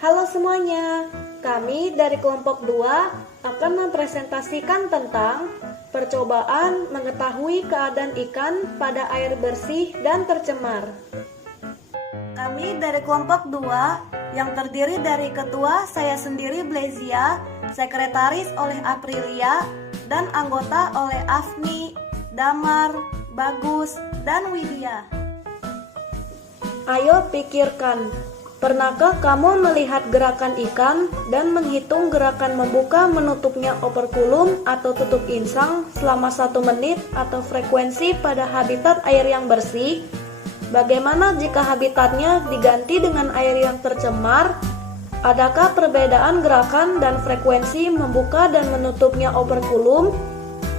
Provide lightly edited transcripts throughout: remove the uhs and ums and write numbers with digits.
Halo semuanya, kami dari kelompok 2 akan mempresentasikan tentang percobaan mengetahui keadaan ikan pada air bersih dan tercemar. Kami dari kelompok 2 yang terdiri dari ketua saya sendiri Blezia, sekretaris oleh Aprilia, dan anggota oleh Afni, Damar, Bagus, dan Widya. Ayo pikirkan, pernahkah kamu melihat gerakan ikan dan menghitung gerakan membuka menutupnya operkulum atau tutup insang selama 1 menit atau frekuensi pada habitat air yang bersih? Bagaimana jika habitatnya diganti dengan air yang tercemar? Adakah perbedaan gerakan dan frekuensi membuka dan menutupnya operkulum?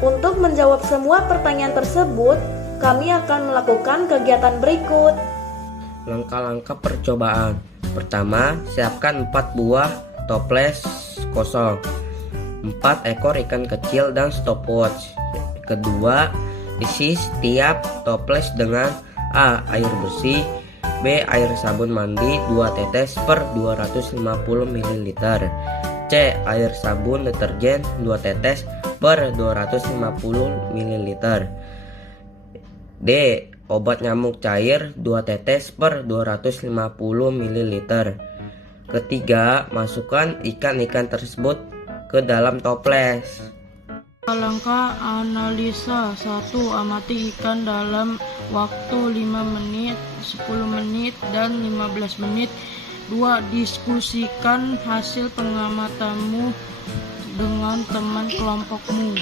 Untuk menjawab semua pertanyaan tersebut, kami akan melakukan kegiatan berikut. Langkah-langkah percobaan. Pertama, siapkan 4 buah toples kosong, 4 ekor ikan kecil dan stopwatch. Kedua, isi setiap toples dengan A. Air bersih, B. Air sabun mandi 2 tetes per 250 ml, C. Air sabun deterjen 2 tetes per 250 ml, D. Obat nyamuk cair 2 tetes per 250 ml. Ketiga, masukkan ikan-ikan tersebut ke dalam toples. Langkah analisa. 1. Amati ikan dalam waktu 5 menit, 10 menit, dan 15 menit. 2. Diskusikan hasil pengamatanmu dengan teman kelompokmu.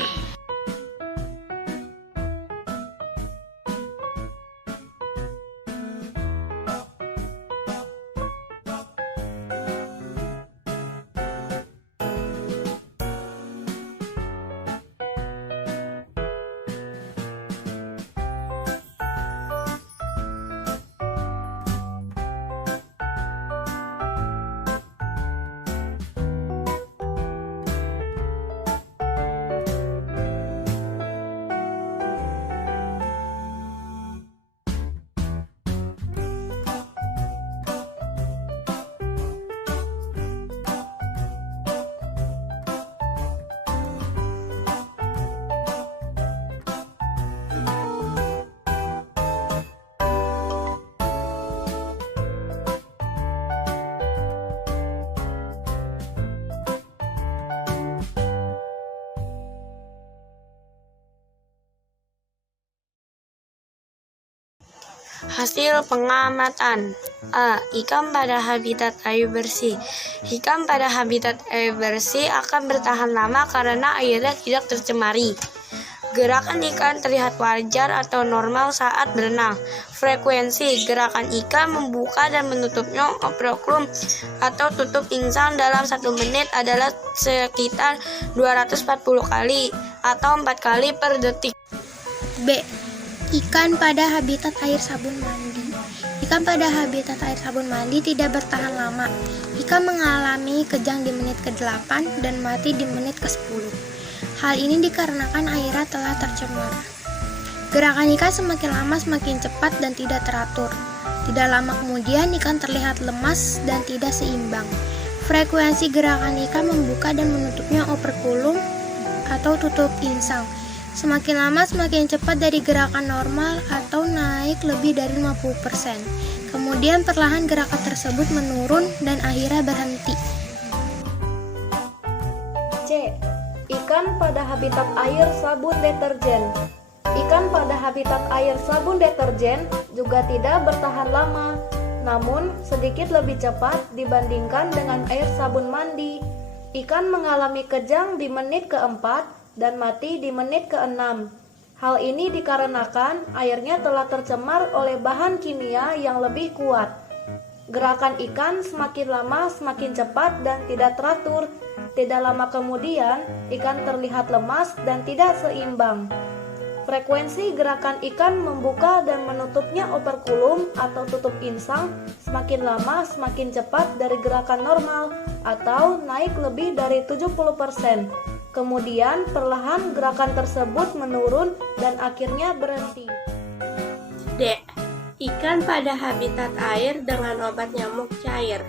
Hasil pengamatan. A. Ikan pada habitat air bersih. Ikan pada habitat air bersih akan bertahan lama karena airnya tidak tercemari. Gerakan ikan terlihat wajar atau normal saat berenang. Frekuensi gerakan ikan membuka dan menutupnya operkulum atau tutup insang dalam 1 menit adalah sekitar 240 kali atau 4 kali per detik. B. Ikan pada habitat air sabun mandi. Ikan pada habitat air sabun mandi tidak bertahan lama. Ikan mengalami kejang di menit ke-8 dan mati di menit ke-10. Hal ini dikarenakan airnya telah tercemar. Gerakan ikan semakin lama semakin cepat dan tidak teratur. Tidak lama kemudian ikan terlihat lemas dan tidak seimbang. Frekuensi gerakan ikan membuka dan menutupnya operkulum atau tutup insang. Semakin lama semakin cepat dari gerakan normal atau naik lebih dari 50%. Kemudian perlahan gerakan tersebut menurun dan akhirnya berhenti. C. Ikan pada habitat air sabun deterjen. Ikan pada habitat air sabun deterjen juga tidak bertahan lama, namun sedikit lebih cepat dibandingkan dengan air sabun mandi. Ikan mengalami kejang di menit ke-4 dan mati di menit ke-6. Hal ini dikarenakan airnya telah tercemar oleh bahan kimia yang lebih kuat. Gerakan ikan semakin lama semakin cepat dan tidak teratur. Tidak lama kemudian, ikan terlihat lemas dan tidak seimbang. Frekuensi gerakan ikan membuka dan menutupnya operkulum atau tutup insang semakin lama semakin cepat dari gerakan normal atau naik lebih dari 70%. Kemudian perlahan gerakan tersebut menurun dan akhirnya berhenti. D. Ikan pada habitat air dengan obat nyamuk cair.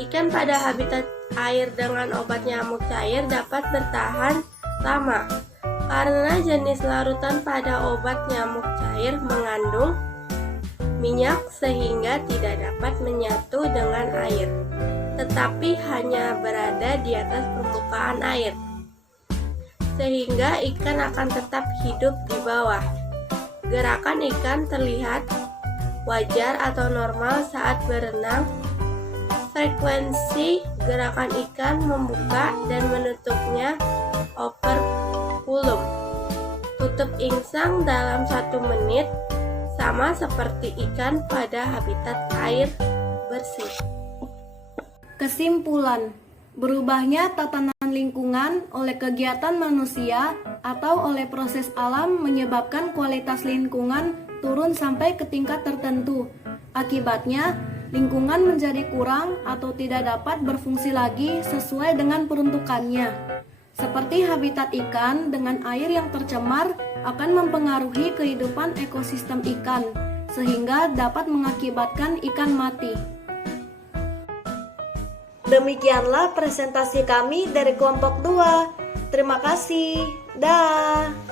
Ikan pada habitat air dengan obat nyamuk cair dapat bertahan lama karena jenis larutan pada obat nyamuk cair mengandung minyak sehingga tidak dapat menyatu dengan air, tetapi hanya berada di atas permukaan air, sehingga ikan akan tetap hidup di bawah. Gerakan ikan terlihat wajar atau normal saat berenang. Frekuensi gerakan ikan membuka dan menutupnya operculum. Tutup insang dalam 1 menit, sama seperti ikan pada habitat air bersih. Kesimpulan, berubahnya tatanan lingkungan oleh kegiatan manusia atau oleh proses alam menyebabkan kualitas lingkungan turun sampai ke tingkat tertentu. Akibatnya, lingkungan menjadi kurang atau tidak dapat berfungsi lagi sesuai dengan peruntukannya. Seperti habitat ikan dengan air yang tercemar akan mempengaruhi kehidupan ekosistem ikan, sehingga dapat mengakibatkan ikan mati. Demikianlah presentasi kami dari kelompok 2. Terima kasih. Dah.